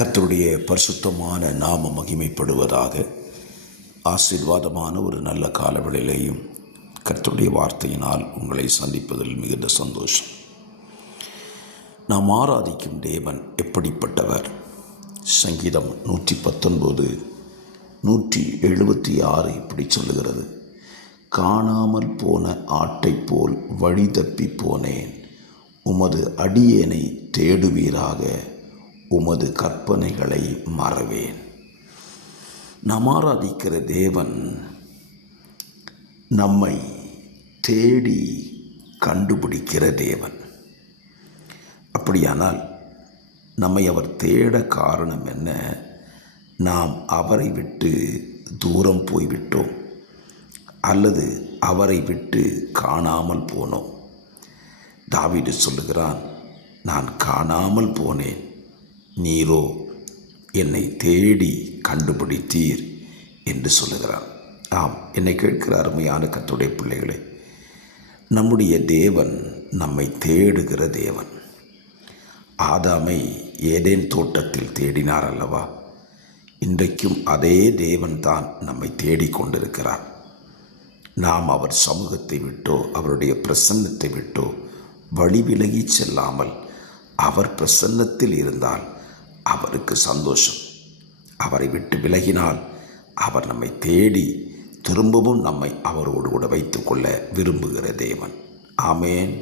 கர்த்தருடைய பரிசுத்தமான நாம மகிமைப்படுவதாக. ஆசீர்வாதமான ஒரு நல்ல காலவெளியிலேயும் கர்த்தருடைய வார்த்தையினால் உங்களை சந்திப்பதில் மிகுந்த சந்தோஷம். நாம் ஆராதிக்கும் தேவன் எப்படிப்பட்டவர்? சங்கீதம் 119 176 இப்படி சொல்லுகிறது: காணாமல் போன ஆட்டை போல் வழி தப்பி போனேன், உமது அடியேனை தேடுவீராக, உமது கற்பனைகளை மறவேன். நாம் ஆராதிக்கிற தேவன் நம்மை தேடி கண்டுபிடிக்கிற தேவன். அப்படியானால் நம்மை அவர் தேட காரணம் என்ன? நாம் அவரை விட்டு தூரம் போய்விட்டோம் அல்லது அவரை விட்டு காணாமல் போனோம். தாவீது சொல்லுகிறான், நான் காணாமல் போனேன், நீரோ என்னை தேடி கண்டுபிடித்தீர் என்று சொல்லுகிறான். ஆம், என்னை கேட்கிற அருமையான கர்த்தருடைய பிள்ளைகளே, நம்முடைய தேவன் நம்மை தேடுகிற தேவன். ஆதாமை ஏதேன் தோட்டத்தில் தேடினார் அல்லவா? இன்றைக்கும் அதே தேவன்தான் நம்மை தேடிக்கொண்டிருக்கிறார். நாம் அவர் சமூகத்தை விட்டோ அவருடைய பிரசன்னத்தை விட்டோ வழி விலகி செல்லாமல் அவர் பிரசன்னத்தில் இருந்தால் அவருக்கு சந்தோஷம். அவரை விட்டு விலகினால் அவர் நம்மை தேடி திரும்பவும் நம்மை அவரோடு கூட வைத்துக்கொள்ள விரும்புகிற தேவன். ஆமேன்.